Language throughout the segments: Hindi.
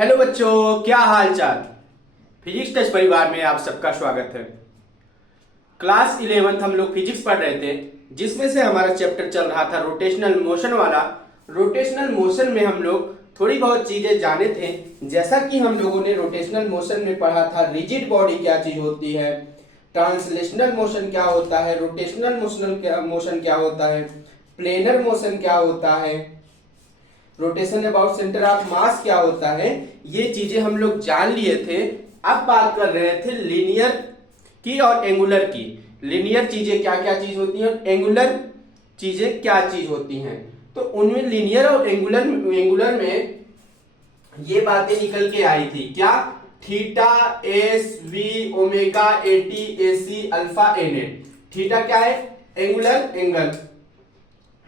हेलो बच्चों, क्या हाल चाल। फिजिक्स टेस्ट परिवार में आप सबका स्वागत है। क्लास 11th हम लोग फिजिक्स पढ़ रहे थे, जिसमें से हमारा चैप्टर चल रहा था रोटेशनल मोशन वाला। रोटेशनल मोशन में हम लोग थोड़ी बहुत चीजें जाने थे, जैसा कि हम लोगों ने रोटेशनल मोशन में पढ़ा था रिजिड बॉडी क्या चीज होती है, ट्रांसलेशनल मोशन क्या होता है, रोटेशनल मोशन क्या होता है, प्लेनर मोशन क्या होता है, rotation about centre of mass क्या होता है। ये चीजें हम लोग जान लिए थे। अब बात कर रहे थे लीनियर की और एंगुलर की। लीनियर चीजें क्या क्या चीज होती हैं, एंगुलर चीजें क्या चीज होती हैं। तो उनमें लीनियर और एंगुलर में ये बातें निकल के आई थी, क्या, theta S V omega AT AC alpha a net. Theta क्या है, angular angle,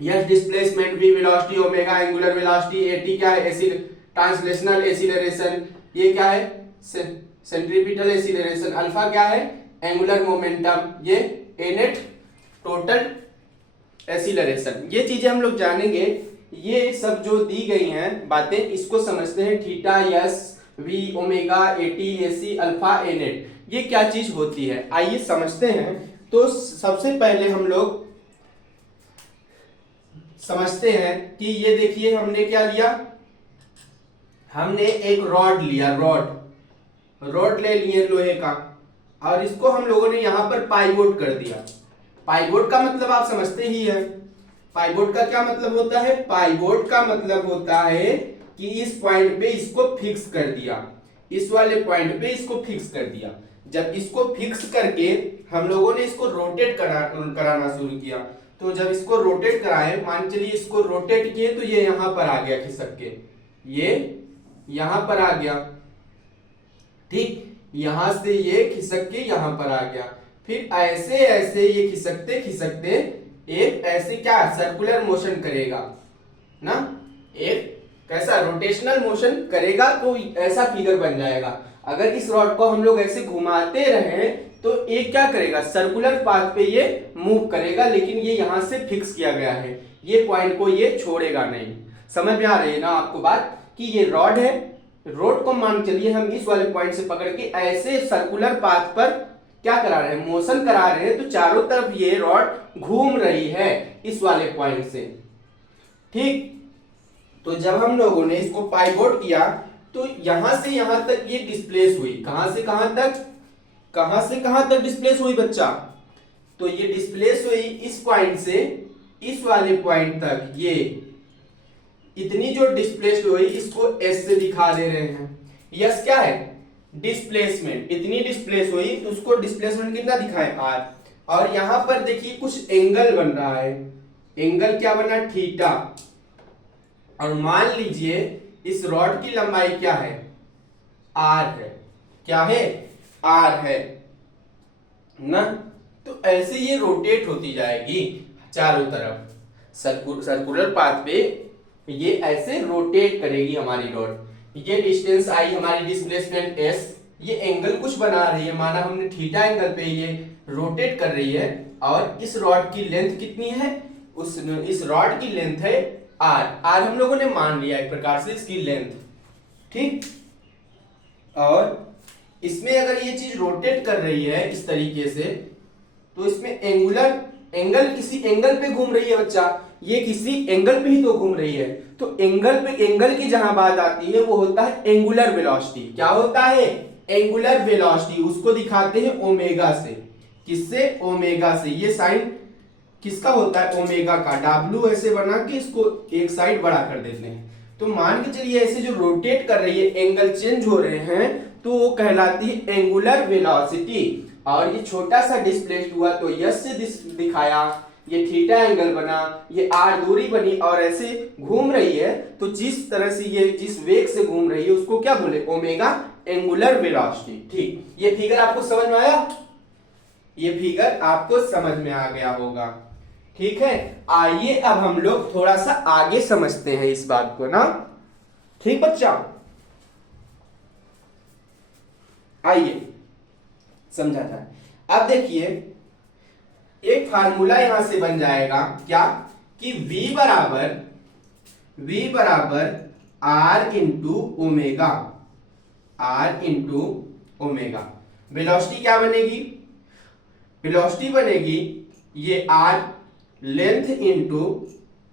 S displacement, V velocity, omega angular velocity, AT क्या है, एसी ट्रांसलेशनल एसिलरेशन, ये क्या है सेंट्रीपिटल एसिलरेशन, अल्फा क्या है एंगुलर मोमेंटम, ये एनेट टोटल एसिलरेशन। ये चीजें हम लोग जानेंगे। ये सब जो दी गई हैं बातें, इसको समझते हैं। Theta S V omega AT AC alpha a net, ये क्या चीज होती है, आइए समझते हैं। तो सबसे पहले हम लोग समझते हैं कि ये देखिए हमने क्या लिया, हमने एक रॉड लिया, रॉड ले लिए लोहे का, और इसको हम लोगों ने यहां पर पाइवोट कर दिया। पाइवोट का मतलब आप समझते ही है। पाइवोट का क्या मतलब होता है, पाइवोट का मतलब होता है कि इस पॉइंट पे इसको फिक्स कर दिया, इस वाले पॉइंट पे इसको फिक्स कर दिया। जब इसको फिक्स करके हम लोगों ने इसको रोटेट कराना शुरू किया, तो जब इसको रोटेट कराए, मान चलिए इसको रोटेट किए, तो ये यहां पर आ गया खिसक के, ये यहां पर आ गया, ठीक, यहां से ये खिसक के यहां पर आ गया। फिर ऐसे ऐसे ये खिसकते खिसकते एक ऐसे क्या सर्कुलर मोशन करेगा ना, एक कैसा रोटेशनल मोशन करेगा, तो ऐसा फिगर बन जाएगा। अगर इस रॉड को हम लोग ऐसे घुमाते रहे तो एक क्या करेगा, सर्कुलर पाथ पे ये मूव करेगा, लेकिन ये यहां से फिक्स किया गया है, ये पॉइंट को ये छोड़ेगा नहीं। समझ में आ रही है ना आपको बात, कि ये रॉड है, रॉड को मान चलिए हम इस वाले पॉइंट से पकड़ के ऐसे सर्कुलर पाथ पर क्या करा रहे हैं, मोशन करा रहे हैं, तो चारों तरफ ये रॉड घूम रही है इस वाले पॉइंट से, ठीक। तो जब हम लोगों ने इसको पाइवोट किया, तो यहां से यहां तक ये डिस्प्लेस हुई, कहां से कहां तक, कहां से कहां तक डिस्प्लेस हुई बच्चा, तो ये डिस्प्लेस हुई इस पॉइंट से इस वाले पॉइंट तक। ये इतनी जो डिस्प्लेस हुई, इसको एस से दिखा दे रहे हैं। यस क्या है, डिस्प्लेसमेंट, इतनी डिस्प्लेस हुई तो उसको डिस्प्लेसमेंट कितना दिखाए, आर। और यहां पर देखिए कुछ एंगल बन रहा है, एंगल क्या बना, थीटा। और मान लीजिए इस रॉड की लंबाई क्या है, आर है, क्या है, आर है ना। तो ऐसे ये रोटेट होती जाएगी चारों तरफ, सर्कुलर पाथ पे ये ऐसे रोटेट करेगी हमारी रॉड। ये डिस्टेंस आई हमारी, डिस्प्लेसमेंट एस, ये एंगल कुछ बना रही है, माना हमने थीटा एंगल पे ये रोटेट कर रही है। और इस रॉड की लेंथ कितनी है, इस रॉड की लेंथ है आर, आर हम लोगों ने मान लिया एक प्रकार से इसकी लेंथ, ठीक। और इसमें अगर ये चीज रोटेट कर रही है इस तरीके से, तो इसमें एंगल किसी एंगल पे घूम रही है बच्चा, ये किसी एंगल पे ही तो घूम रही है। तो एंगल पे, एंगल की जहां बात आती है वो होता है एंगुलर वेलोसिटी। क्या होता है, एंगुलर वेलोसिटी, उसको दिखाते हैं ओमेगा से, किससे, ओमेगा से। ये साइन किसका होता है, ओमेगा का, डब्ल्यू ऐसे बना के इसको एक साइड बड़ा कर देते हैं। तो मान के चलिए ऐसे जो रोटेट कर रही है, एंगल चेंज हो रहे हैं, तो वो कहलाती है एंगुलर वेलोसिटी। और ये छोटा सा डिस्प्लेस्ड हुआ तो यस से दिखाया, ये थीटा एंगल बना, ये आर दूरी बनी, और ऐसे घूम रही है। तो जिस तरह से ये जिस वेग से घूम रही है उसको क्या बोले, ओमेगा एंगुलर वेलोसिटी, ठीक। ये फिगर आपको समझ में आया, ये फिगर आपको समझ में आ गया होगा, ठीक है। आइए अब हम लोग थोड़ा सा आगे समझते हैं इस बात को ना, ठीक बच्चा, आइए समझा जाए। अब देखिए एक फार्मूला यहां से बन जाएगा, क्या, कि V बराबर R into omega, R into omega. Velocity क्या बनेगी? वेलोसिटी बनेगी ये R length into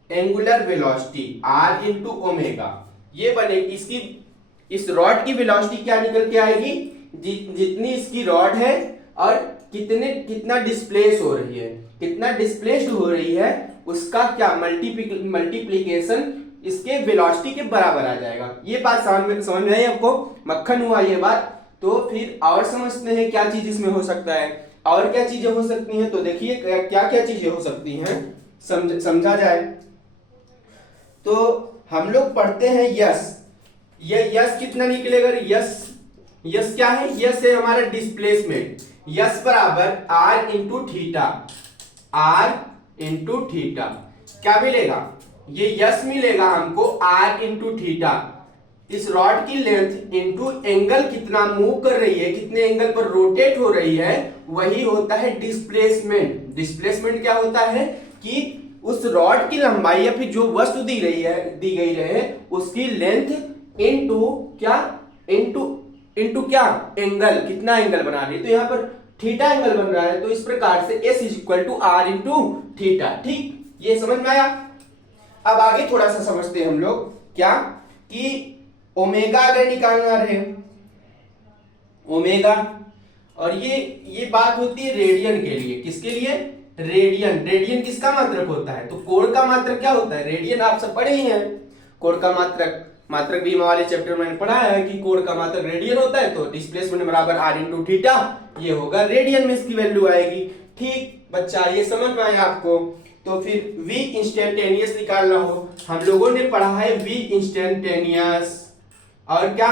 angular velocity R into omega. ये बनेगी इसकी, इस रॉड की वेलोसिटी क्या निकल के आएगी? जितनी इसकी रॉड है और कितना डिस्प्लेस हो रही है, कितना डिस्प्लेस्ड हो रही है, उसका क्या मल्टीप्लीकेशन इसके वेलोसिटी के बराबर आ जाएगा। ये बात समझ में आई आपको? मक्खन हुआ ये बात। तो फिर और समझते हैं क्या चीज इसमें हो सकता है, और क्या चीजें हो सकती हैं। तो देखिए क्या क्या चीजें हो सकती हैं, समझा जाए तो हम लोग पढ़ते हैं यस। ये यस कितना निकलेगा? यस क्या है? यस है हमारा डिस्प्लेसमेंट। यस बराबर R into theta, R into theta. क्या मिलेगा? ये यस मिलेगा हमको आर इंटू थीटा। इस रॉड की लेंथ इंटू एंगल कितना मूव कर रही है, कितने एंगल पर रोटेट हो रही है, वही होता है डिस्प्लेसमेंट। डिस्प्लेसमेंट क्या होता है कि उस रॉड की लंबाई या फिर जो वस्तु दी गई रहे उसकी लेंथ इंटू क्या, इंटू क्या, एंगल, कितना एंगल बना रही है। तो यहाँ पर थीटा एंगल बन रहा है, तो इस प्रकार से S is equal to R into theta. ठीक, ये समझ में आया। अब आगे थोड़ा सा समझते हैं हम लोग क्या कि ओमेगा अगर निकालना रहे, ओमेगा, और ये बात होती है रेडियन के लिए। किसके लिए? रेडियन। रेडियन किसका मात्रक होता है? तो कोण का मात्रक क्या होता है? रेडियन। आप सब पढ़े ही हैं कोण का मात्रक। मात्रक बीमा वाले चैप्टर में मैंने पढ़ा है कि कोण का मात्रक रेडियन होता है। तो डिस्प्लेसमेंट बराबर आर इंटू थीटा, ये होगा रेडियन में इसकी वैल्यू आएगी। ठीक बच्चा, ये समझ में आया आपको? तो फिर v इंस्टेंटेनियस निकालना हो, हम लोगों ने पढ़ा है v इंस्टेंटेनियस, और क्या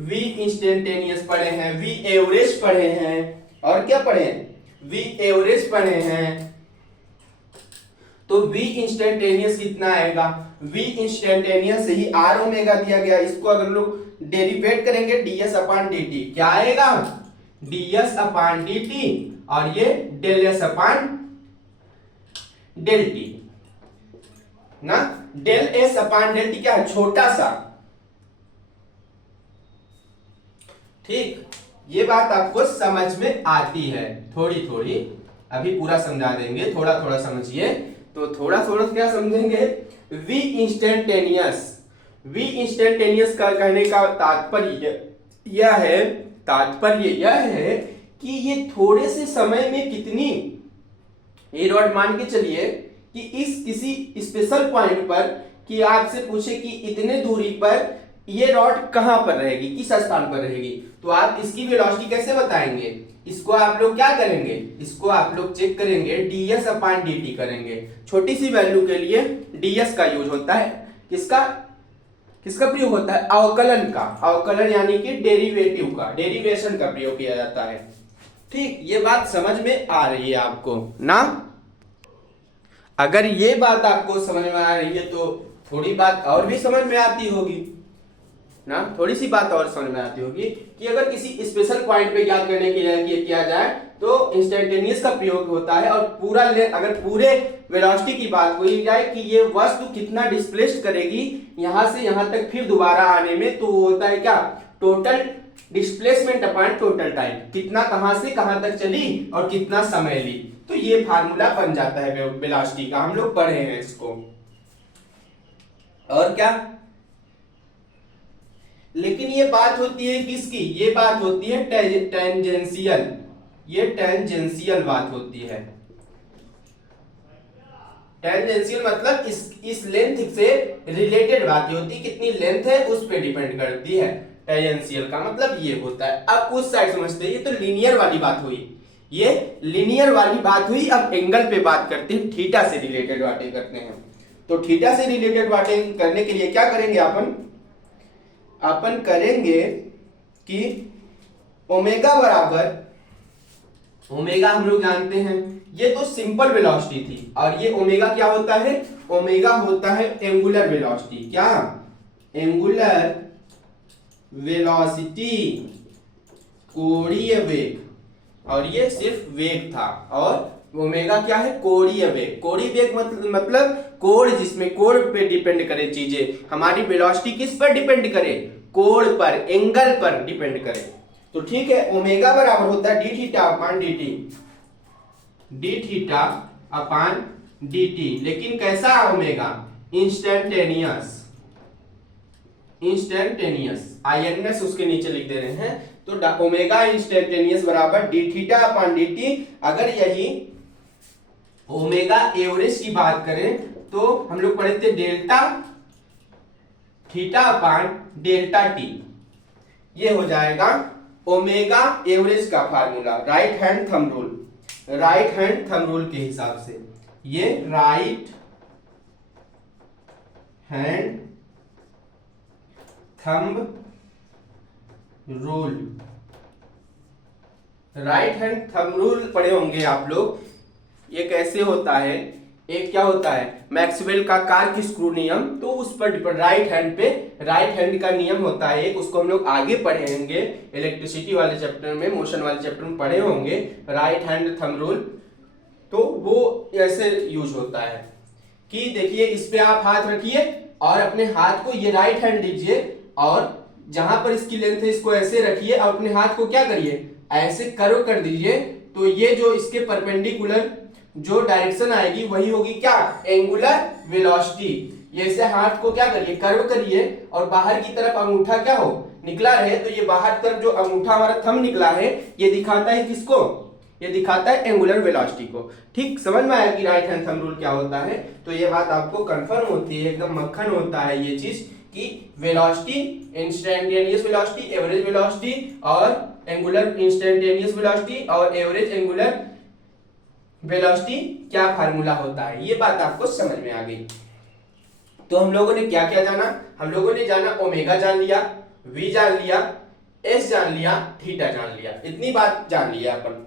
v इंस्टेंटेनियस पढ़े हैं, v एवरेज पढ़े हैं, और क्या पढ़े हैं? v एवरेज पढ़े हैं। तो v इंस्टेंटेनियस कितना आएगा? v इंस्टेंटेनियस ही आर ओमेगा दिया गया, इसको अगर लोग डेरिवेट करेंगे ds अपॉन dt, क्या आएगा? ds अपॉन dt, और ये del s upon del t ना। Del s upon del t क्या है? छोटा सा। ठीक, ये बात आपको समझ में आती है थोड़ी थोड़ी, अभी पूरा समझा देंगे, थोड़ा थोड़ा समझिए। तो थोड़ा थोड़ा क्या समझेंगे? v इंस्टेंटेनियस, v इंस्टेंटेनियस का कहने का तात्पर्य यह है कि ये थोड़े से समय में कितनी, ये रॉड मान के चलिए कि इस किसी स्पेशल पॉइंट पर, कि आपसे पूछे कि इतने दूरी पर ये रॉड कहां पर रहेगी, किस स्थान पर रहेगी, तो आप इसकी वेलोसिटी कैसे बताएंगे? इसको आप लोग क्या करेंगे? इसको आप लोग चेक करेंगे, ds अपॉन dt करेंगे। छोटी सी वैल्यू के लिए ds का यूज होता है। किसका प्रयोग होता है? अवकलन का। अवकलन यानी कि डेरिवेटिव का, डेरिवेशन का प्रयोग किया जाता है। ठीक, ये बात समझ में आ रही है आपको ना? अगर ये बात आपको समझ में आ रही है तो थोड़ी बात और भी समझ में आती होगी ना, थोड़ी सी बात और समझ में आती होगी कि अगर किसी स्पेशल पॉइंट पे याद करने के लिए किया जाए तो इंस्टेंटेनियस का प्रयोग होता है। और पूरा अगर पूरे वेलोसिटी की बात की जाए कि ये वस्तु कितना डिस्प्लेस्ड करेगी यहां से यहां तक फिर दोबारा आने में, तो होता है क्या? Total displacement upon total time, कितना कहां से कहां तक चली और कितना समय ली। तो ये फार्मूला बन जाता है वेलोसिटी का, हम लोग पढ़े हैं इसको। और क्या? लेकिन ये बात होती है किसकी? ये बात होती है टेंजेंशियल, ये टेंजेंशियल बात होती है। टेंजेंशियल मतलब इस लेंथ से रिलेटेड बात होती है, कितनी लेंथ है उस पे डिपेंड करती है। टेंजेंशियल का मतलब ये होता है। अब उस साइड समझते हैं, ये तो लीनियर वाली बात हुई, ये लीनियर वाली बात हुई। अब एंगल पे बात करते हैं, थीटा से रिलेटेड बातें करते हैं। तो थीटा से रिलेटेड बातें करने के लिए क्या करेंगे? अपन करेंगे कि ओमेगा बराबर, ओमेगा हम लोग जानते हैं, ये तो सिंपल वेलोसिटी थी, और ये ओमेगा क्या होता है? ओमेगा होता है एंगुलर वेलोसिटी। क्या? एंगुलर वेलोसिटी, कोणीय वेग, और ये सिर्फ वेग था। और ओमेगा क्या है? कोणीय वेग। कोणीय वेग मतलब कोण, जिसमें कोण पे डिपेंड करे चीजें। हमारी वेलोसिटी किस पर डिपेंड करे? कोण पर, एंगल पर डिपेंड करे। तो ठीक है, ओमेगा बराबर होता है D theta upon d T, D theta upon d T. लेकिन कैसा ओमेगा? इंस्टेंटेनियस, इंस्टेंटेनियस, आईएनएस उसके नीचे लिख दे रहे हैं। तो ओमेगा इंस्टेंटेनियस बराबर d theta upon d T. अगर यही ओमेगा एवरेज की बात करें तो हम लोग पढ़े थे delta theta upon delta T. ये हो जाएगा ओमेगा एवरेज का formula, right hand thumb rule, right hand thumb rule के हिसाब से। ये right hand thumb rule, right hand thumb rule पढ़े होंगे आप लोग। ये कैसे होता है? एक क्या होता है, मैक्सवेल का कार्क स्क्रू नियम, तो उस पर डिपेंड, राइट हैंड पे राइट हैंड का नियम होता है एक, उसको हम लोग आगे पढ़ेंगे इलेक्ट्रिसिटी वाले चैप्टर में, मोशन वाले चैप्टर में पढ़े होंगे राइट हैंड थंब रूल। तो वो ऐसे यूज होता है कि देखिए इस पे आप हाथ रखिए और अपने हाथ को ये राइट हैंड लीजिए और जहां पर इसकी लेंथ है इसको ऐसे रखिए और अपने हाथ को क्या करिए, ऐसे कर्व कर दीजिए। तो ये जो इसके परपेंडिकुलर जो डायरेक्शन आएगी वही होगी क्या, एंगुलर वेलोसिटी। ये ऐसे हाथ को क्या करिए, कर्व करिए और बाहर की तरफ अंगूठा क्या हो, निकला रहे। तो ये बाहर तरफ जो अंगूठा हमारा थंब निकला है ये दिखाता है किसको, ये दिखाता है एंगुलर वेलोसिटी को। ठीक समझ में आया कि राइट हैंड थंब रूल क्या होता है? तो ये बात आपको कंफर्म होती है, एकदम मक्खन होता है ये चीज कि velocity, instantaneous velocity, average velocity और एंगुलर इंस्टेंटेनियस वेलोसिटी और एवरेज एंगुलर वेलोसिटी क्या फार्मूला होता है, ये बात आपको समझ में आ गई। तो हम लोगों ने क्या क्या जाना? हम लोगों ने जाना ओमेगा जान लिया, वी जान लिया, एस जान लिया, थीटा जान लिया, इतनी बात जान लिया अपन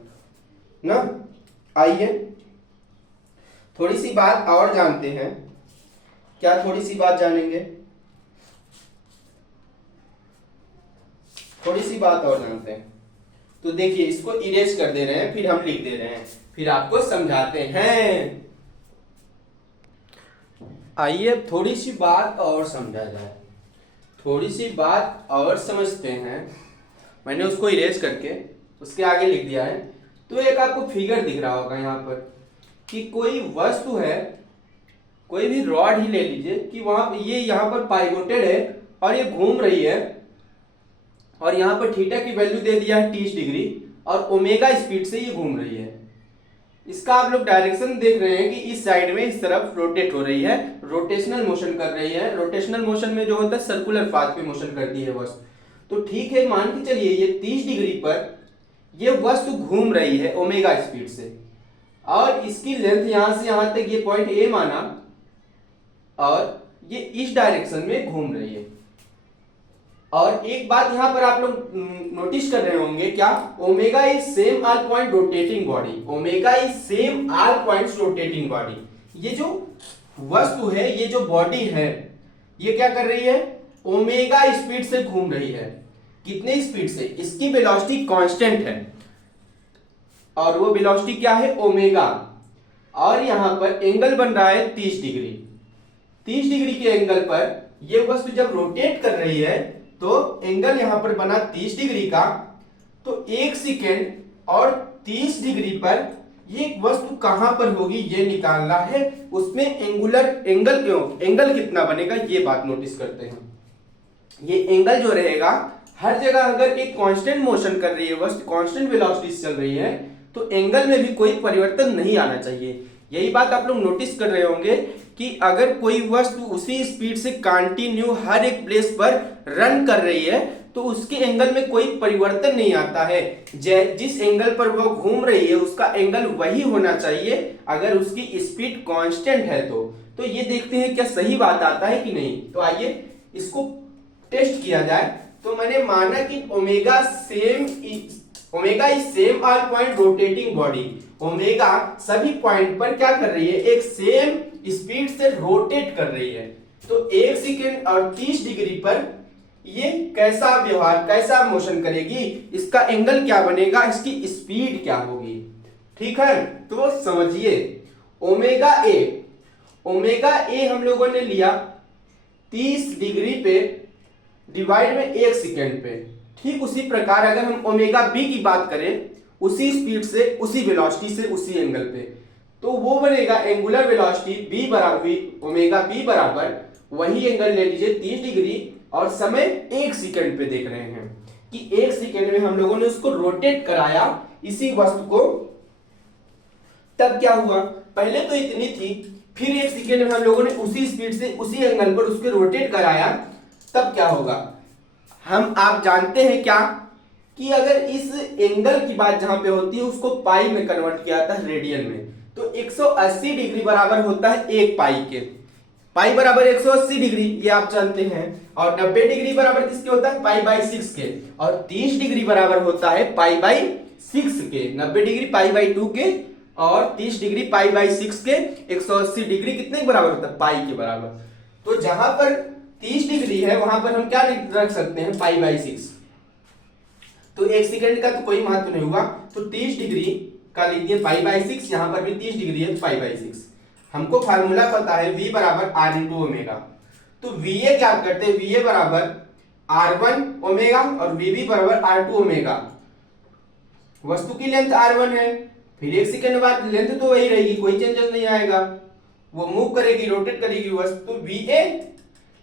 ना। आइए थोड़ी सी बात और जानते हैं। क्या थोड़ी सी बात जानेंगे? थोड़ी सी बात और जानते हैं। तो देखिए इसको इरेज कर दे रहे हैं, फिर हम लिख दे रहे हैं, फिर आपको समझाते हैं। आइए थोड़ी सी बात और समझा जाए, थोड़ी सी बात और समझते हैं। मैंने उसको इरेज करके उसके आगे लिख दिया है। तो एक आपको फिगर दिख रहा होगा यहाँ पर कि कोई वस्तु है, कोई भी रॉड ही ले लीजिए कि वहां ये यहाँ पर पाइवोटेड है और ये घूम रही है और यहाँ पर थीटा की वैल्यू दे दिया है 30 डिग्री और ओमेगा स्पीड से ये घूम रही है। इसका आप लोग डायरेक्शन देख रहे हैं कि इस साइड में इस तरफ रोटेट हो रही है, रोटेशनल मोशन कर रही है। रोटेशनल मोशन में जो होता है सर्कुलर पाथ पे मोशन करती है वस्तु। तो ठीक है, मान के चलिए ये 30 डिग्री पर ये वस्तु घूम रही है ओमेगा स्पीड से और इसकी लेंथ यहां से यहां तक ये पॉइंट ए माना और ये इस डायरेक्शन में घूम रही है। और एक बात यहां पर आप लोग नोटिस कर रहे होंगे, क्या, omega is same all point rotating body, omega is same all points rotating body. ये जो वस्तु है, ये जो बॉडी है, ये क्या कर रही है, ओमेगा स्पीड से घूम रही है। कितने स्पीड से? इसकी वेलोसिटी कांस्टेंट है और वो वेलोसिटी क्या है, ओमेगा। और यहां पर एंगल बन रहा है 30 डिग्री। 30 डिग्री के एंगल पर ये वस्तु जब रोटेट कर रही है तो एंगल यहां पर बना 30 डिग्री का। तो 1 सेकेंड और 30 डिग्री पर ये वस्तु कहां पर होगी ये निकालना है। उसमें एंगुलर एंगल कितना बनेगा ये बात नोटिस करते हैं। ये एंगल जो रहेगा हर जगह, अगर एक कांस्टेंट मोशन कर रही है वस्तु, कांस्टेंट वेलोसिटी से चल रही है, तो एंगल में भी कोई परिवर्तन नहीं आना चाहिए। यही बात आप लोग नोटिस कर रहे होंगे कि अगर कोई वस्तु उसी स्पीड से कंटिन्यू हर एक प्लेस पर रन कर रही है तो उसके एंगल में कोई परिवर्तन नहीं आता है। जिस एंगल पर वो घूम रही है उसका एंगल वही होना चाहिए अगर उसकी स्पीड कांस्टेंट है। तो ये देखते हैं क्या सही बात आता है कि नहीं। तो आइए इसको टेस्ट किया जाए। तो मैंने माना कि omega is same all point rotating body. Omega सभी पॉइंट पर क्या कर रही है, एक सेम स्पीड से रोटेट कर रही है। तो 1 सेकेंड और 30 डिग्री पर ये कैसा व्यवहार, कैसा मोशन करेगी, इसका एंगल क्या बनेगा, इसकी स्पीड क्या होगी। ठीक है, तो समझिए ओमेगा ए हम लोगों ने लिया 30 डिग्री पे डिवाइड में 1 सेकेंड पे। ठीक उसी प्रकार अगर हम ओमेगा बी की बात करें, उसी स्पीड से, उसी वेलोसिटी से, उसी एंगल पे, तो वो बनेगा एंगुलर वेलोसिटी बी बराबर ओमेगा बी बराबर, वही एंगल ले लीजिए 30 डिग्री और समय 1 सेकेंड पे देख रहे हैं कि 1 सेकेंड में हम लोगों ने उसको रोटेट कराया इसी वस्तु को। तब क्या हुआ, पहले तो इतनी थी, फिर 1 सेकेंड में हम लोगों ने उसी स्पीड से उसी एंगल पर उसको रोटेट कराया, तब क्या होगा, हम आप जानते हैं क्या कि अगर इस एंगल की बात जहां पे होती है उसको पाई में कन्वर्ट किया जाता है रेडियन में, तो 180 डिग्री बराबर होता है 1 पाई के। पाई बराबर 180 डिग्री, ये आप जानते हैं। और 90 डिग्री बराबर किसके होता है, पाई बाई 6 के। और 30 डिग्री बराबर होता है पाई बाई 6 के। 90 डिग्री पाई बाई 2 के और 30 डिग्री पाई बाई 6 के। 180 डिग्री कितने के बराबर होता है, पाई के बराबर। तो जहां पर 30 डिग्री है वहां पर हम क्या रख सकते हैं, पाई बाई 6। तो 1 सेकेंड का तो कोई महत्व नहीं हुआ, तो 30 डिग्री का लीजिए पाई बाई 6, यहां पर भी 30 डिग्री है पाई बाई 6। हमको फार्मूला पता है V बराबर R इंटू ओमेगा, तो VA क्या करते हैं, VA बराबर R1 ओमेगा और VB बराबर R2 ओमेगा। वस्तु की लेंथ R1 है, फिर 1 सेकेंड बाद लेंथ तो वही रहेगी, कोई चेंजेस नहीं आएगा, वो मूव करेगी, रोटेट करेगी वस्तु। VA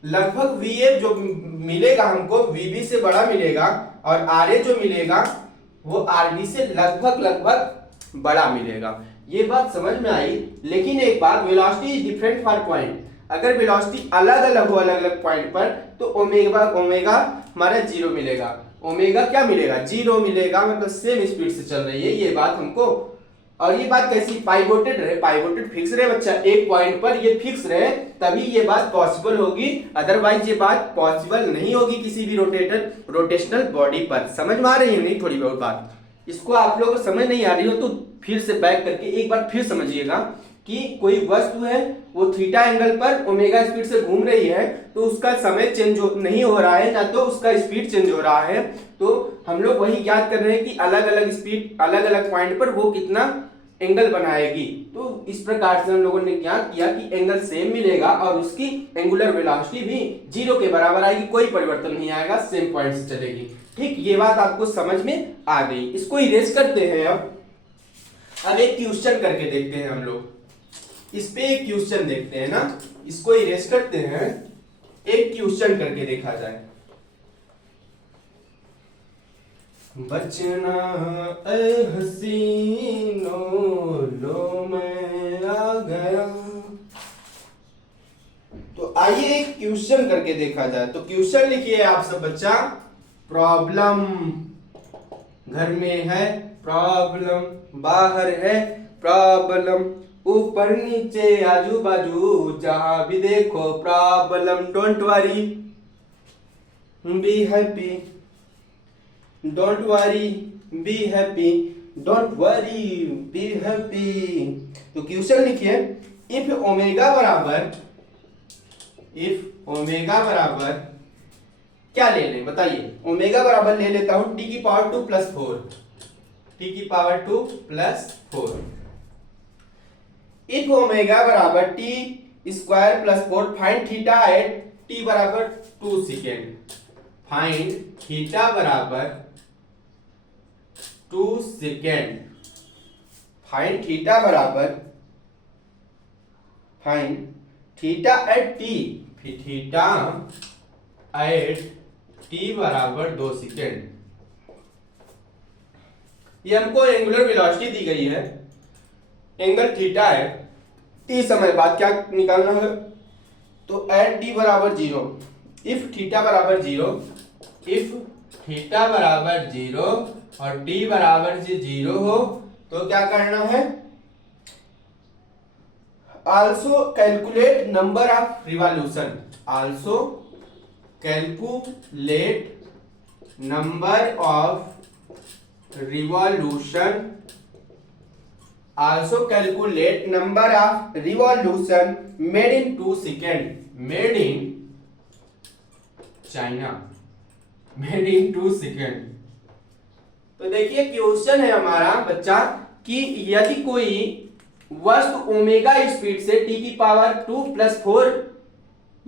लगभग VA जो मिलेगा हमको VB से बड़ा मिलेगा, और RA जो मिलेगा वो RB से लगभग बड़ा मिलेगा। ये बात समझ में आई। लेकिन एक बात, velocity is different for point. अगर वेलोसिटी अलग अलग हो अलग अलग पॉइंट पर, तो ओमेगा हमारा 0 मिलेगा, ओमेगा क्या मिलेगा, 0 मिलेगा, मतलब सेम स्पीड से चल रही है, ये बात हमको। और ये बात कैसी, पाइवोटेड रहे, पाइवोटेड फिक्स रहे बच्चा, एक पॉइंट पर ये फिक्स रहे, तभी ये बात पॉसिबल होगी, अदरवाइज ये बात पॉसिबल नहीं होगी किसी भी रोटेशनल बॉडी पर। समझ में आ रही है नहीं थोड़ी बहुत बात? इसको आप लोग समझ नहीं आ रही हो तो फिर से बैक करके एक बार फिर समझिएगा कि कोई वस्तु है वो थीटा एंगल पर ओमेगा स्पीड से घूम रही है, तो उसका समय चेंज नहीं हो रहा है, ना तो उसका स्पीड चेंज हो रहा है। तो हम लोग वही याद कर रहे हैं कि अलग अलग स्पीड अलग अलग पॉइंट पर वो कितना एंगल बनाएगी। तो इस प्रकार से हम लोगों ने क्या किया कि एंगल सेम मिलेगा और उसकी एंगुलर वेलोसिटी भी 0 के बराबर आएगी, कोई परिवर्तन नहीं आएगा, सेम पॉइंट से चलेगी। ठीक, ये बात आपको समझ में आ गई। इसको इरेज करते हैं। अब एक क्वेश्चन करके देखते हैं हम लोग, इस पे एक क्वेश्चन देखते हैं ना, इसको इरेज करते हैं, एक क्वेश्चन करके देखा जाए। बचना ऐ हसीनो लो मैं आ गया। तो आइए एक क्वेश्चन करके देखा जाए। तो क्वेश्चन लिखिए आप सब बच्चा। प्रॉब्लम, घर में है प्रॉब्लम, बाहर है प्रॉब्लम, ऊपर नीचे आजू बाजू जहां भी देखो problem. Don't worry be happy, don't worry be happy, don't worry be happy. तो क्वेश्चन लिखिए, इफ ओमेगा बराबर क्या ले लें बताइए। ओमेगा बराबर ले लेता हूं टी की पावर 2 प्लस 4, टी की पावर 2 प्लस 4। इफ ओमेगा बराबर T square plus 4, find theta at T बराबर 2 सेकेंड। फाइंड थीटा बराबर 2 सेकेंड। फाइंड थीटा बराबर, find theta at T, theta at T बराबर 2 सेकेंड। ये हमको एंगुलर वेलोसिटी दी गई है, एंगल थीटा है, टी समय बाद क्या निकालना है, तो एट टी बराबर 0, इफ थीटा बराबर 0, इफ थीटा बराबर 0 और टी बराबर 0 हो तो क्या करना है, also calculate number of revolution, also calculate number of revolution, also calculate number of revolution made in 2 second, made in China, made in 2 second। तो देखिए क्वेश्चन है हमारा बच्चा कि यदि कोई वस्तु ओमेगा स्पीड से टी की पावर 2 प्लस 4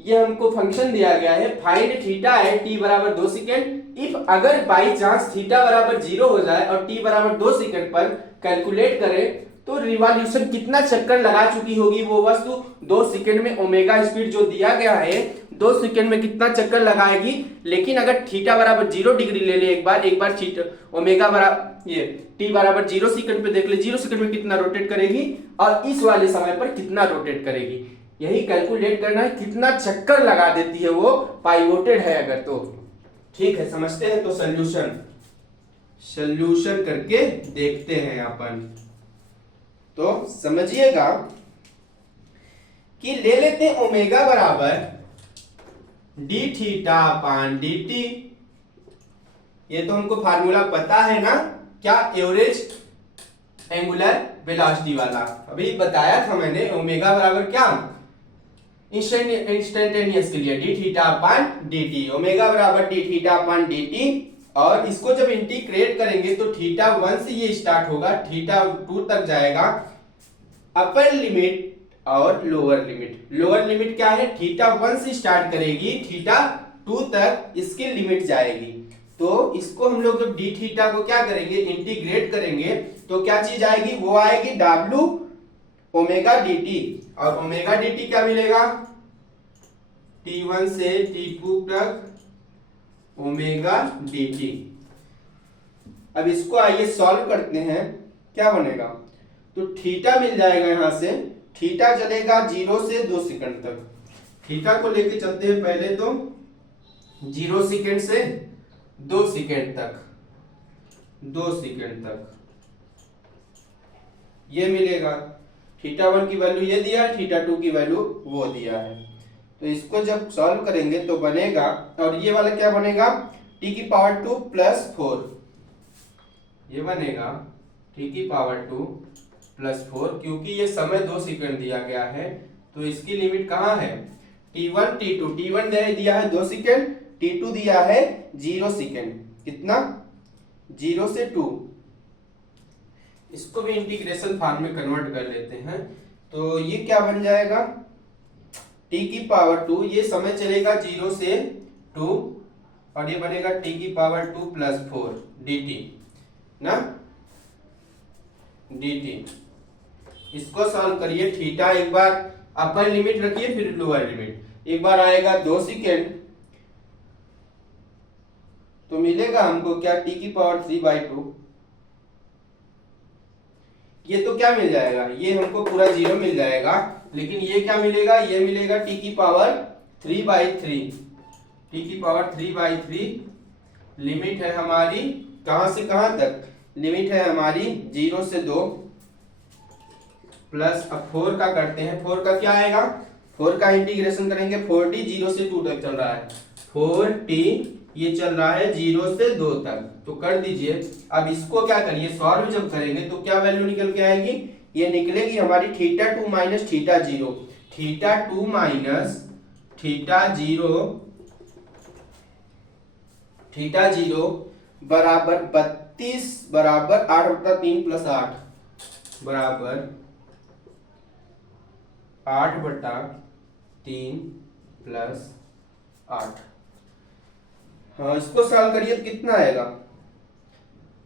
ये हमको फंक्शन दिया गया है फाइंड थीटा एट टी बराबर 2 सेकेंड इफ अगर बाई चांस थीटा बराबर 0 हो जाए और टी बराबर 2 सेकेंड पर कैलकुलेट करें तो रिवॉल्यूशन कितना चक्कर लगा चुकी होगी वो वस्तु 2 सेकेंड में ओमेगा स्पीड जो दिया गया है 2 सेकेंड में कितना चक्कर लगाएगी। लेकिन अगर थीटा बराबर 0 डिग्री ले ले एक बार थीटा ओमेगा बराबर ये टी बराबर 0 सेकेंड पे देख ले 0 सेकेंड में कितना रोटेट करेगी और इस वाले समय पर कितना रोटेट करेगी, यही कैलकुलेट करना है कितना चक्कर लगा देती है वो पाइवोटेड है अगर तो। ठीक है, समझते हैं तो सॉल्यूशन करके देखते हैं अपन। तो समझिएगा कि ले लेते हैं ओमेगा बराबर d theta upon d t. ये तो हमको फार्मूला पता है ना, क्या, एवरेज एंगुलर वेलोसिटी वाला अभी बताया था मैंने। ओमेगा बराबर क्या, इंस्टेंटेनियस के लिए d theta upon d t, omega बराबर d theta upon d t. और इसको जब इंटीग्रेट करेंगे तो थीटा 1 से ये स्टार्ट होगा, थीटा 2 तक जाएगा, अपर लिमिट और लोअर लिमिट। लोअर लिमिट क्या है, थीटा 1 से स्टार्ट करेगी, थीटा 2 तक इसकी लिमिट जाएगी। तो इसको हम लोग जब डी थीटा को क्या करेंगे, इंटीग्रेट करेंगे तो क्या चीज आएगी, वो आएगी डब्ल्यू ओमेगा डी टी। और ओमेगा डी टी क्या मिलेगा, T1 से T2 तक ओमेगा डी टी। अब इसको आइए सॉल्व करते हैं, क्या बनेगा, तो थीटा मिल जाएगा, यहां से थीटा चलेगा 0 से 2 सेकंड तक। थीटा को लेके चलते हैं पहले तो 0 सेकंड से 2 सेकंड तक, 2 सेकंड तक ये मिलेगा। थीटा 1 की वैल्यू ये दिया है, थीटा 2 की वैल्यू वो दिया है। तो इसको जब सॉल्व करेंगे तो बनेगा, और ये वाला क्या बनेगा, t की पावर 2 प्लस 4, ये बनेगा t की पावर 2 प्लस 4, क्योंकि ये समय 2 सेकंड दिया गया है तो इसकी लिमिट कहाँ है, t1 t2, t1 दिया है 2 सेकंड, t2 दिया है 0 सेकंड, कितना 0 से 2। इसको भी इंटीग्रेशन फॉर्म में कन्वर्ट कर लेते हैं तो ये क्या बन जाएगा, t की पावर 2, ये समय चलेगा 0 से 2 और ये बनेगा t की पावर 2 प्लस 4 dt ना, dt। इसको सॉल्व करिए, थीटा एक बार अपर लिमिट रखिए फिर लोअर लिमिट, एक बार आएगा 2 सेकेंड तो मिलेगा हमको क्या, t की पावर 3/2। ये तो क्या मिल जाएगा, ये हमको पूरा 0 मिल जाएगा, लेकिन ये क्या मिलेगा, ये मिलेगा t की पावर 3/3, t की पावर 3/3। लिमिट है हमारी कहां से कहां तक, लिमिट है हमारी 0 से 2 प्लस, अब 4 का करते हैं, 4 का क्या आएगा, 4 का इंटीग्रेशन करेंगे, 4t 0 से 2 तक चल रहा है, 4t ये चल रहा है 0 से 2 तक, तो कर दीजिए। अब इसको क्या करिए, सॉल्व जब करेंगे तो क्या वैल्यू निकल के आएगी, ये निकलेगी हमारी theta 2 minus theta 0, theta 2 minus theta 0, theta 0 बराबर 32 बराबर 8/3 प्लस 8 बराबर 8/3 प्लस 8। हाँ, इसको सॉल्व करिए तो कितना आएगा,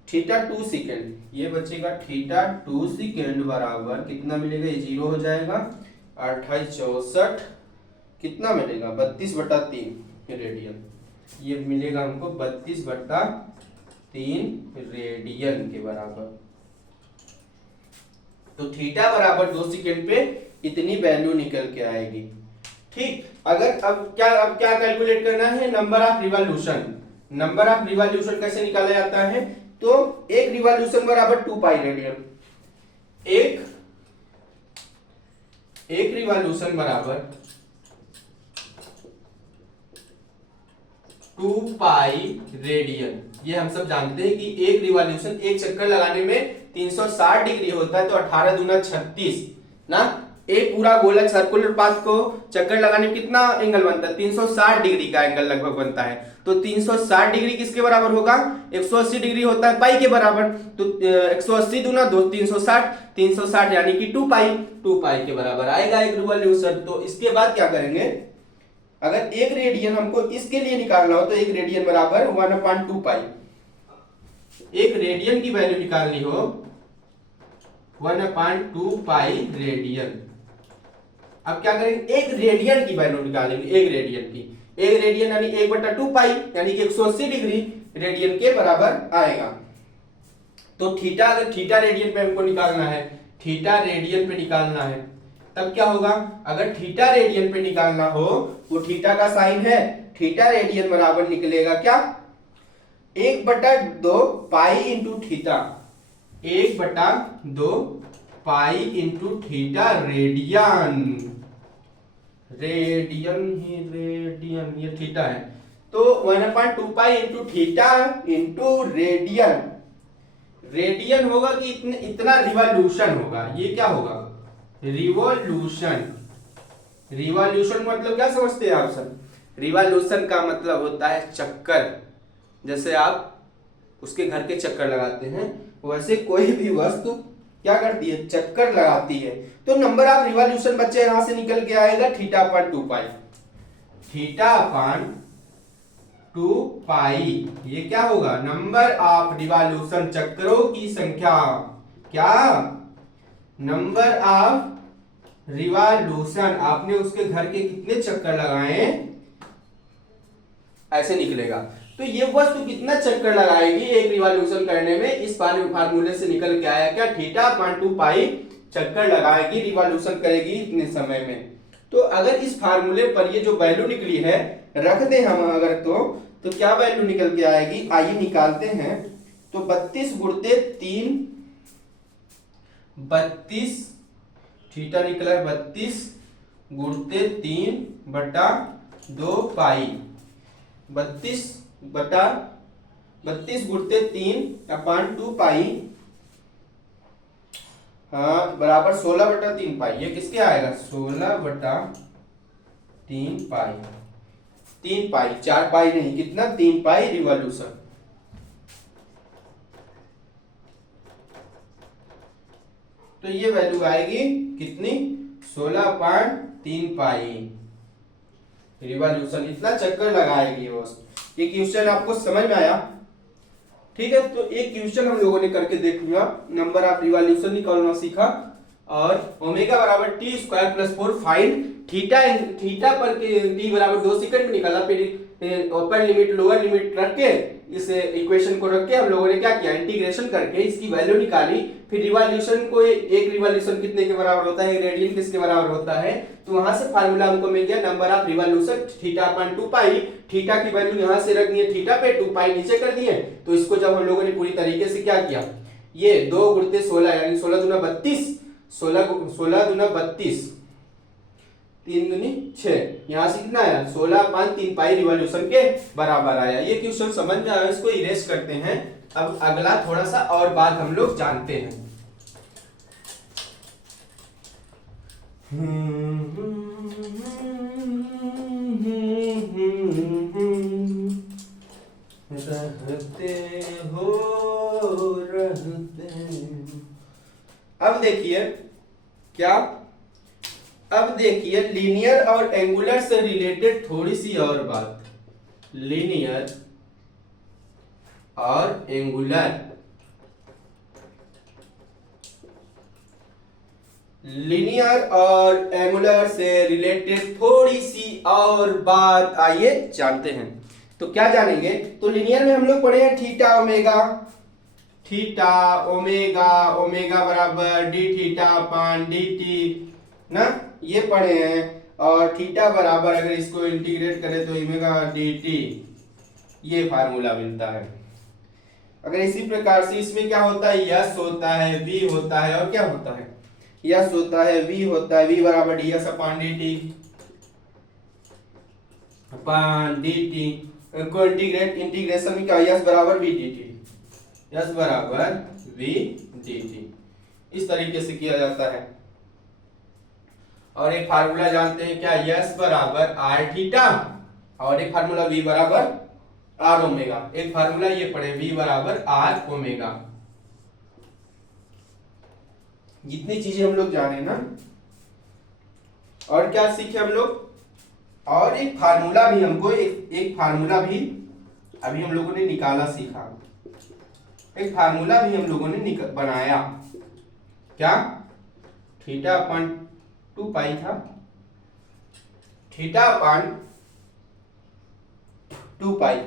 थीटा 2 सेकेंड, ये बचेगा थीटा 2 सेकेंड बराबर कितना मिलेगा, ये 0 हो जाएगा, 28 64 कितना मिलेगा, 32/3 रेडियन, ये मिलेगा हमको 32/3 रेडियन के बराबर। तो थीटा बराबर 2 सेकेंड पे इतनी वैल्यू निकल के आएगी। ठीक, अगर अब क्या कैलकुलेट करना है, number of revolution. Number of revolution कैसे निकाला जाता है, तो एक रिवॉल्यूशन बराबर 2 पाई रेडियन, एक रिवॉल्यूशन बराबर 2 पाई रेडियन। ये हम सब जानते हैं कि एक रिवॉल्यूशन, एक चक्कर लगाने में 360 डिग्री होता है, तो 18 दूना 36 ना, एक पूरा गोलक सर्कुलर पाथ को चक्कर लगाने में कितना एंगल बनता है, 360 डिग्री का एंगल लगभग बनता है। तो 360 डिग्री किसके बराबर होगा, 180 डिग्री होता है पाई के बराबर, तो 180 दूना 2 360, 360 यानी कि 2 पाई के बराबर आएगा एक रिवॉल्यूशन। तो इसके बाद क्या करेंगे, अगर एक रेडियन हमको इसके लिए निकालना हो तो एक रेडियन बराबर 1/2 पाई। एक रेडियन की वैल्यू निकालनी हो 1/2 पाई रेडियन। अब क्या करेंगे, एक रेडियन की वैल्यू निकालेंगे, एक रेडियन की। एक रेडियन यानी 1/2 पाई यानी कि 180 डिग्री रेडियन के बराबर आएगा। तो थीटा, अगर थीटा रेडियन पे हमको निकालना है, थीटा रेडियन पे निकालना है, तब क्या होगा, अगर थीटा रेडियन पे निकालना हो, वो थीटा का साइन है, थीटा रेडियन बराबर निकलेगा क्या, 1/2 pi into theta, 1/2 pi into theta radian. Radian ही रेडियन, ये थीटा है, तो 1/2 pi into theta into radian. Radian होगा कि इतना रिवॉल्यूशन होगा, ये क्या होगा, रिवॉल्यूशन। रिवॉल्यूशन मतलब क्या समझते हैं आप सब, रिवॉल्यूशन का मतलब होता है चक्कर। जैसे आप उसके घर के चक्कर लगाते हैं, वैसे कोई भी वस्तु क्या करती है, चक्कर लगाती है। तो नंबर ऑफ रिवॉल्यूशन बच्चे यहां से निकल के आएगा θ/2 पाई, θ/2 पाई। ये क्या होगा, नंबर ऑफ रिवॉल्यूशन, चक्रों की संख्या। क्या, नंबर ऑफ रिवॉल्यूशन, आपने उसके घर के कितने चक्कर लगाए ऐसे निकलेगा। तो ये वस्तु कितना चक्कर लगाएगी एक रिवॉल्यूशन करने में, इस फार्मूले से निकल के आया क्या, θ/2 पाई चक्कर लगाएगी, रिवॉल्यूशन करेगी इतने समय में। तो अगर इस फार्मूले पर ये जो वैल्यू निकली है रख दें हम अगर, तो क्या वैल्यू निकल के आएगी, आइए निकालते हैं। तो 32 गुणित 3, 32 थीटा निकला 32 गुणित 3/2 पाई, 32 गुणित 3/2 पाई, हाँ बराबर 16/3 पाई। ये किसके आएगा, 16/3 पाई, 3 पाई, 4 पाई नहीं, कितना, 3 पाई रिवॉल्यूशन। तो ये वैल्यू आएगी कितनी, 16.3 पाई रिवॉल्यूशन, इतना चक्कर लगाएगी वो। ये क्वेश्चन आपको समझ में आया, ठीक है। तो एक क्वेश्चन हम लोगों ने करके देख लिया, नंबर ऑफ रिवॉल्यूशन निकालना सीखा, और ओमेगा बराबर T square plus 4 find theta. Theta पर टी बराबर 2 सेकंड में निकाला, फिर ओपन लिमिट लोअर लिमिट रख के इस इक्वेशन को रख के हम लोगों ने क्या किया, इंटीग्रेशन करके इसकी वैल्यू निकाली। फिर रिवॉल्यूशन को, एक रिवॉल्यूशन कितने के बराबर होता है, रेडियन किसके बराबर होता है, तो वहां से फार्मूला हमको मिल गया number of revolution θ/2 pi. Theta की वैल्यू यहां से रख दिए, थीटा पे 2 पाई नीचे कर दिए। तो इसको जब हम लोगों ने पूरी तरीके से क्या किया, ये 2 गुणित 16 यानी 16 दूना 32, 16 दूना 32, 3 दूनी 6, यहां से कितना आया, 16.3 पाई रिवॉल्यूशन के बराबर आया। ये क्वेश्चन समझ में आया, इसको इरेज करते हैं। अब अगला थोड़ा सा और बात हम लोग जानते हैं। रहते हो रहते, अब देखिए क्या, अब देखिए लीनियर और एंगुलर से रिलेटेड थोड़ी सी और बात। लीनियर और एंगुलर, लीनियर और एंगुलर से रिलेटेड थोड़ी सी और बात आइए जानते हैं। तो क्या जानेंगे, तो लीनियर में हम लोग पढ़े हैं theta omega, theta omega, omega बराबर d theta upon d t ना, ये पढ़े हैं। और थीटा बराबर अगर इसको इंटीग्रेट करें तो ओमेगा डी टी, ये फार्मूला मिलता है। अगर इसी प्रकार से इसमें क्या होता है, यस होता है, वी होता है, और क्या होता है, यस होता है, वी होता है, वी बराबर d s upon d t upon d t को इंटीग्रेशन में क्या, यस बराबर वी डी टी, यस बराबर वी डी टी, इस तरीके से किया जाता है। और एक फार्मूला जानते हैं क्या, यस बराबर आर थीटा, और एक फार्मूला वी बराबर आर ओमेगा। एक फार्मूला ये पढ़े, वी बराबर आर ओमेगा। जितनी चीजें हम लोग जाने ना, और क्या सीखे हम लोग, और एक फार्मूला भी हमको एक फार्मूला भी अभी हम लोगों ने निकाला सीखा, एक फार्मूला भी हम लोगों ने बनाया। क्या? थीटा अपॉन 2 पाई था, theta upon 2 pi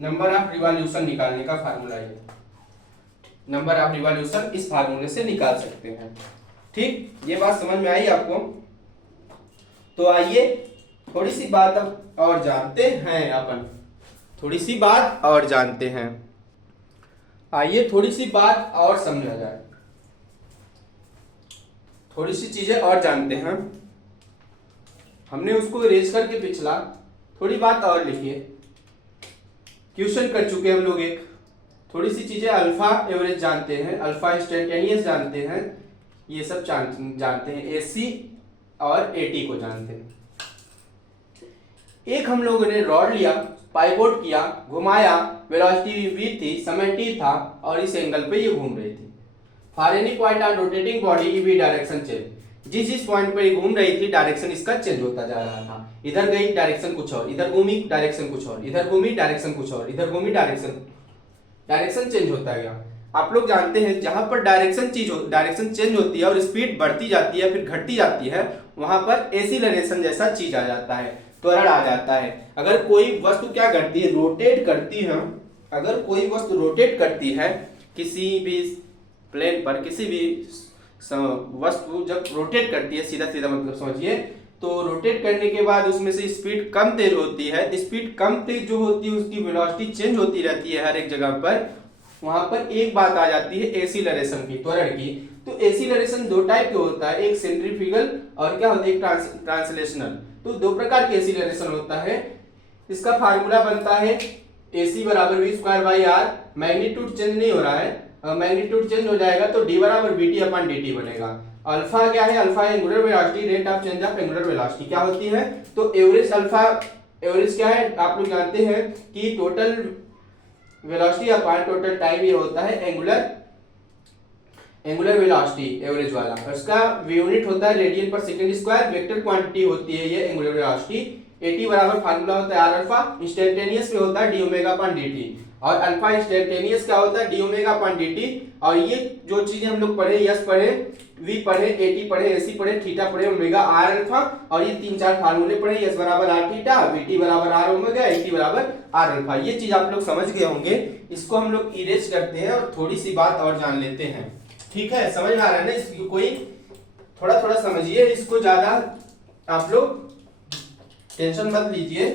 number of revolution निकालने का फार्मूला है। नंबर ऑफ रिवॉल्यूशन इस फार्मूले से निकाल सकते हैं। ठीक, ये बात समझ में आई आपको? तो आइए थोड़ी सी बात अब और जानते हैं अपन, थोड़ी सी बात और जानते हैं। आइए थोड़ी सी बात और समझा जाए, थोड़ी सी चीजें और जानते हैं। हमने उसको इरेज करके पिछला थोड़ी बात और लिखिए। क्वेश्चन कर चुके हम लोग एक, थोड़ी सी चीजें अल्फा एवरेज जानते हैं, अल्फा इंस्टेंटेनियस जानते हैं, ये सब जानते हैं, एसी और एटी को जानते हैं। एक हम लोगों ने रॉड लिया, पाइवोट किया, घुमाया, वेलोसिटी v थी, समय t था और इस एंगल पे ये घूम रही थी। For any point on rotating body v direction change, जिस पॉइंट पे ये घूम रही थी डायरेक्शन इसका चेंज होता जा रहा था। इधर गई डायरेक्शन कुछ और, इधर घूमी डायरेक्शन कुछ और, इधर घूमी डायरेक्शन कुछ और, इधर घूमी डायरेक्शन चेंज होता गया। आप लोग जानते हैं जहां पर डायरेक्शन चेंज होती है और स्पीड बढ़ती जाती है फिर घटती जाती है, वहां पर एसिलरेशन जैसा चीज आ जाता है, त्वरण आ जाता है। अगर कोई वस्तु क्या करती है, रोटेट करती है, अगर कोई वस्तु रोटेट करती है किसी भी प्लेन पर, किसी भी वस्तु जब रोटेट करती है, सीधा सीधा मतलब समझिए, तो रोटेट करने के बाद उसमें से स्पीड कम तेज होती है। स्पीड कम तेज जो होती है उसकी वेलोसिटी चेंज होती रहती है हर एक जगह पर। वहां पर एक बात आ जाती है एसिलरेशन की, त्वरण की। तो एसिलरेशन दो टाइप के होता है, एक सेंट्रीफ्यूगल और क्या होता है, एक ट्रांसलेशनल। तो दो प्रकार के एसिलरेशन होता है। इसका फार्मूला बनता है AC बराबर v square by R. Magnitude change नहीं हो रहा है, मैग्नीट्यूड चेंज हो जाएगा तो d बराबर vt अपॉन dt बनेगा। अल्फा क्या है, alpha angular velocity, rate of change of angular velocity क्या होती है। तो एवरेज अल्फा, एवरेज क्या है आप लोग जानते हैं कि total velocity upon total time, ये होता है एंगुलर वेलोसिटी एवरेज वाला। इसका यूनिट होता है रेडियन पर सेकंड स्क्वायर, वेक्टर क्वांटिटी होती है ये एंगुलर वेलोसिटी। एटी बराबर फार्मूला होता है आर अल्फा, इंस्टेंटेनियस में होता है डी ओमेगा अपॉन dt, और अल्फा इंस्टेंटेनियस क्या होता है डी ओमेगा अपॉन dt। और ये जो चीजें हम लोग पढ़े, यस पढ़े, वी पढ़े, एटी पढ़े, एसी पढ़े, थीटा पढ़े, ओमेगा आर अल्फा, और ये तीन चार फार्मूले पढ़े, यस बराबर आर थीटा, वीटी बराबर आर ओमेगा, एटी बराबर आर अल्फा। ये चीज आप लोग समझ गए होंगे। इसको हम लोग इरेज करते हैं और थोड़ी सी बात और जान लेते हैं। ठीक है, समझ में आ रहा है ना? इसको कोई थोड़ा थोड़ा समझिए, इसको ज्यादा आप लोग टेंशन मत लीजिए,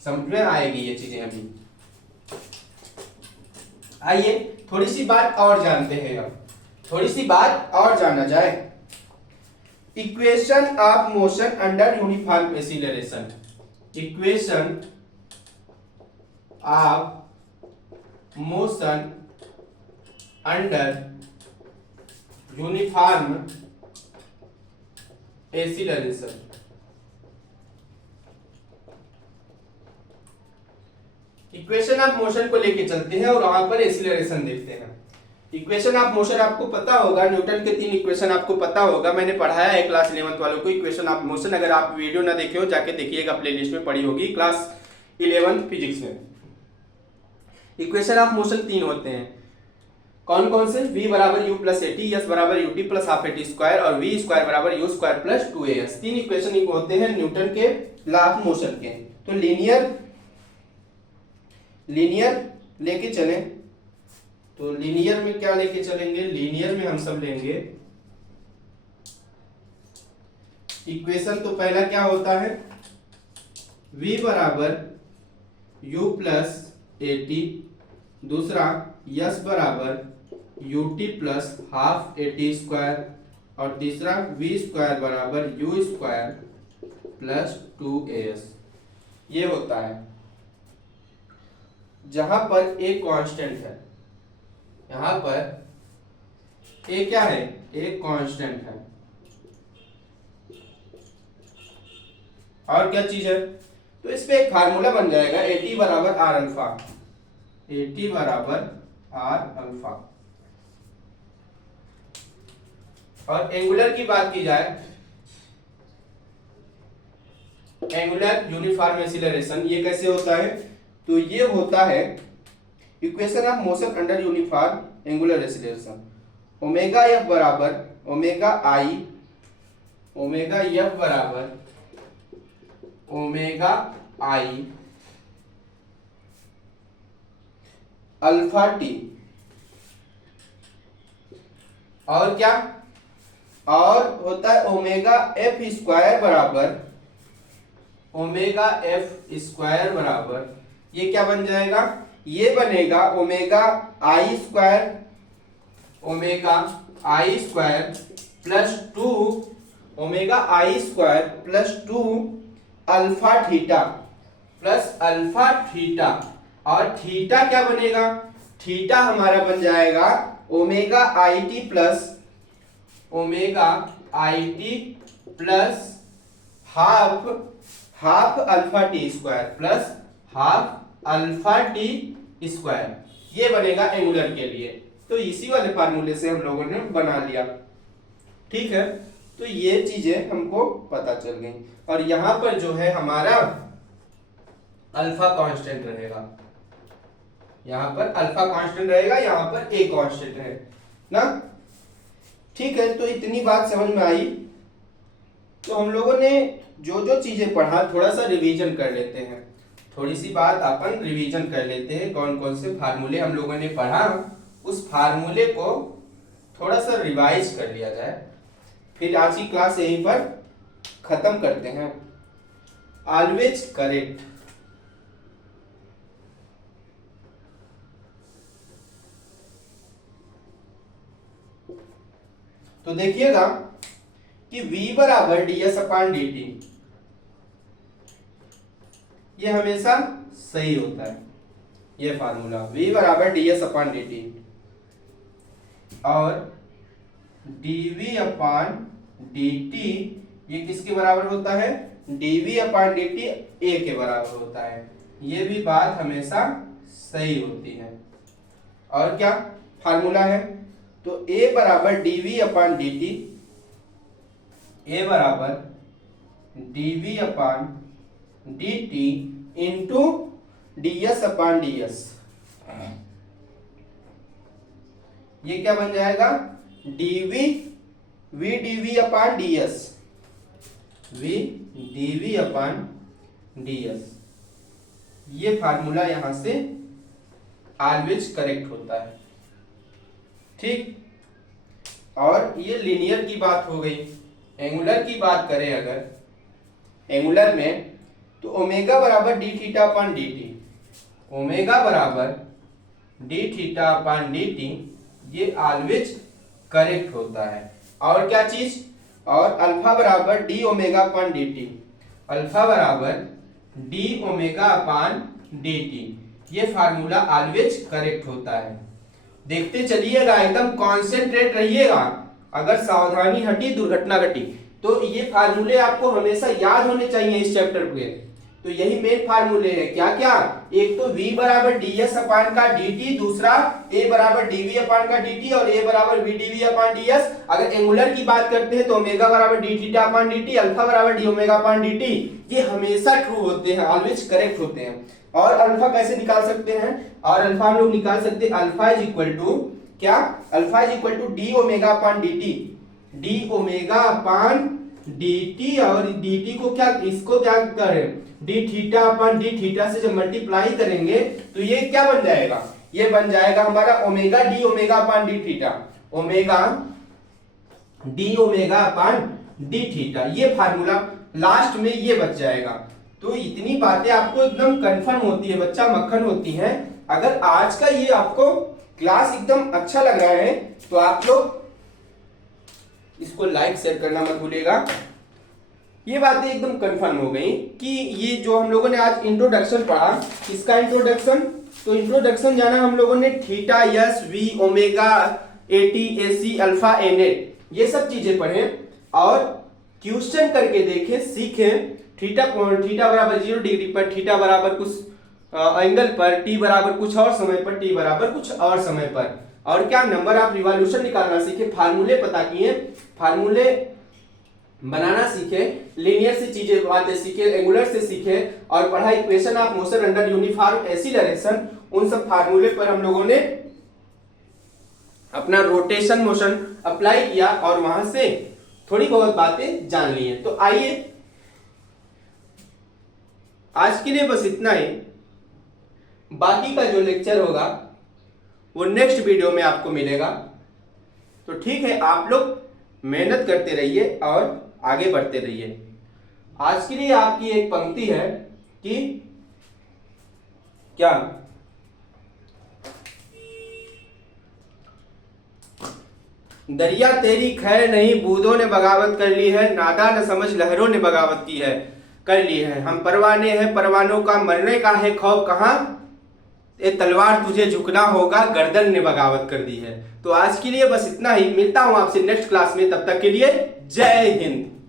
समझ में आएगी ये चीजें अभी। आइए थोड़ी सी बात और जानते हैं, अब थोड़ी सी बात और जाना जाए। Equation of motion under uniform acceleration, equation of motion under uniform acceleration. Equation of motion को लेके चलते हैं और वहां पर एक्सीलरेशन देखते हैं। इक्वेशन ऑफ मोशन आपको पता होगा, न्यूटन के 3 इक्वेशन आपको पता होगा, मैंने पढ़ाया है क्लास 11th वालों को इक्वेशन ऑफ मोशन। अगर आप वीडियो ना देखे हो जाके देखिएगा, प्लेलिस्ट में पड़ी होगी क्लास 11 फिजिक्स में। इक्वेशन ऑफ मोशन 3 होते हैं, कौन कौन से, v बराबर u प्लस एटी, s बराबर ut plus half eighty square, और v स्क्वायर बराबर u square plus 2as। 3 equation होते हैं न्यूटन के लॉ ऑफ मोशन के। तो लीनियर लेके चले, तो लीनियर में क्या लेके चलेंगे, लीनियर में हम सब लेंगे इक्वेशन। तो पहला क्या होता है, v बराबर u प्लस एटी, दूसरा s बराबर ut plus half eighty square, और तीसरा v स्क्वायर बराबर u स्क्वायर प्लस 2as। ये होता है जहां पर एक कांस्टेंट है, यहां पर एक क्या है, एक कांस्टेंट है। और क्या चीज है, तो इस पे एक फार्मूला बन जाएगा एटी बराबर आर अल्फा, एटी बराबर आर अल्फा। और एंगुलर की बात की जाए एंगुलर यूनिफॉर्म एक्सीलरेशन ये कैसे होता है? तो ये होता है equation of motion under uniform angular acceleration. Omega F बराबर ओमेगा एफ बराबर ओमेगा आई अल्फा टी, और क्या, और होता है ओमेगा एफ स्क्वायर बराबर ओमेगा एफ स्क्वायर बराबर, ये क्या बन जाएगा? ये बनेगा ओमेगा आई स्क्वायर प्लस 2 ओमेगा आई स्क्वायर प्लस 2 अल्फा थीटा, और थीटा क्या बनेगा? थीटा हमारा बन जाएगा omega I T plus half alpha T square plus half alpha T square, ये बनेगा एंगुलर के लिए। तो इसी वाले फार्मूले से हम लोगों ने बना लिया, ठीक है। तो ये चीजें हमको पता चल गई, और यहां पर जो है हमारा अल्फा कांस्टेंट रहेगा, यहां पर अल्फा कांस्टेंट रहेगा, यहां पर ए कांस्टेंट है ना, ठीक है। तो इतनी बात समझ में आई। तो हम लोगों ने जो जो चीजें पढ़ा थोड़ा सा रिवीजन कर लेते हैं, थोड़ी सी बात अपन रिवीजन कर लेते हैं। कौन कौन से फार्मूले हम लोगों ने पढ़ा, उस फार्मूले को थोड़ा सा रिवाइज कर लिया जाए, फिर आज की क्लास यहीं पर खत्म करते हैं। ऑलवेज करेक्ट, तो देखिएगा कि v बराबर ds अपान dt, ये हमेशा सही होता है, ये फार्मूला v बराबर ds अपान dt, और dv अपान dt ये किसके बराबर होता है? dv अपान dt a के बराबर होता है, ये भी बात हमेशा सही होती है। और क्या फार्मूला है? तो a बराबर dv अपान dt, a बराबर dv अपान dt इंटू ds अपान ds, ये क्या बन जाएगा? dv v dv अपान ds, v dv अपान ds, ये फार्मूला यहां से ऑलवेज करेक्ट होता है, ठीक। और ये लीनियर की बात हो गई। एंगुलर की बात करें अगर, एंगुलर में तो ओमेगा बराबर d theta upon d t, omega बराबर d theta upon d t, ये ऑलवेज करेक्ट होता है। और क्या चीज? और अल्फा बराबर d omega upon d t, alpha बराबर d omega upon d t, ये फार्मूला ऑलवेज करेक्ट होता है। देखते चलिएगा, एकदम कॉन्सेंट्रेट रहिएगा, अगर सावधानी हटी दुर्घटना घटी। तो ये फार्मूले आपको हमेशा याद होने चाहिए इस चैप्टर के। तो यही मेन फार्मूले है, क्या क्या? एक तो v बराबर ds अपान का dt, दूसरा a बराबर dv अपान का dt, और a बराबर v dv अपान ds। अगर एंगुलर की बात करते हैं तो ओमेगा बराबर d theta upon dt, alpha बराबर d ओमेगा अपान dt, ये हमेशा ट्रू होते हैं, ऑलवेज करेक्ट होते हैं। और अल्फा कैसे निकाल सकते हैं? और अल्फा हम लोग निकाल सकते हैं, अल्फा इज इक्वल टू क्या? Alpha is equal to D omega upon dt, D omega upon dt, और dt को क्या, इसको क्या करें? D theta upon D theta से जब मल्टीप्लाई करेंगे तो ये क्या बन जाएगा? ये बन जाएगा हमारा omega d omega upon D theta, omega d omega upon D theta, ये फार्मूला लास्ट में ये बच जाएगा। तो इतनी बातें आपको एकदम कंफर्म होती है, बच्चा मक्खन होती है। अगर आज का ये आपको क्लास एकदम अच्छा लग रहा है तो आप लोग इसको लाइक शेयर करना मत भूलिएगा। ये बातें एकदम कंफर्म हो गई कि ये जो हम लोगों ने आज इंट्रोडक्शन पढ़ा, इसका इंट्रोडक्शन, तो इंट्रोडक्शन जाना हम लोगों ने theta S V omega AT AC alpha N A, ये सब चीजें पढ़े और क्वेश्चन करके देखे, सीखे। थीटा बराबर 0 डिग्री पर, थीटा बराबर कुछ एंगल पर, टी बराबर कुछ और समय पर, टी बराबर कुछ और समय पर, और क्या नंबर ऑफ रिवॉल्यूशन निकालना सीखे, फार्मूले पता किए, फार्मूले बनाना सीखे, लीनियर से चीजें बातें सीखे, एंगुलर से सीखे और पढ़ा equation of motion under uniform acceleration. उन सब फार्मूले पर हम लोगों ने अपना रोटेशन मोशन अप्लाई किया और वहां से थोड़ी बहुत बातें जान ली हैं। तो आइए आज के लिए बस इतना ही। बाकी का जो लेक्चर होगा वो नेक्स्ट वीडियो में आपको मिलेगा। तो ठीक है, आप लोग मेहनत करते रहिए और आगे बढ़ते रहिए। आज के लिए आपकी एक पंक्ति है कि क्या दरिया तेरी खैर नहीं, बूंदों ने बगावत कर ली है, नादा न समझ लहरों ने बगावत की है, कर ली है। हम परवाने हैं, परवानों का मरने का है खौफ कहां, ये तलवार तुझे झुकना होगा, गर्दन ने बगावत कर दी है। तो आज के लिए बस इतना ही। मिलता हूं आपसे नेक्स्ट क्लास में, तब तक के लिए जय हिंद।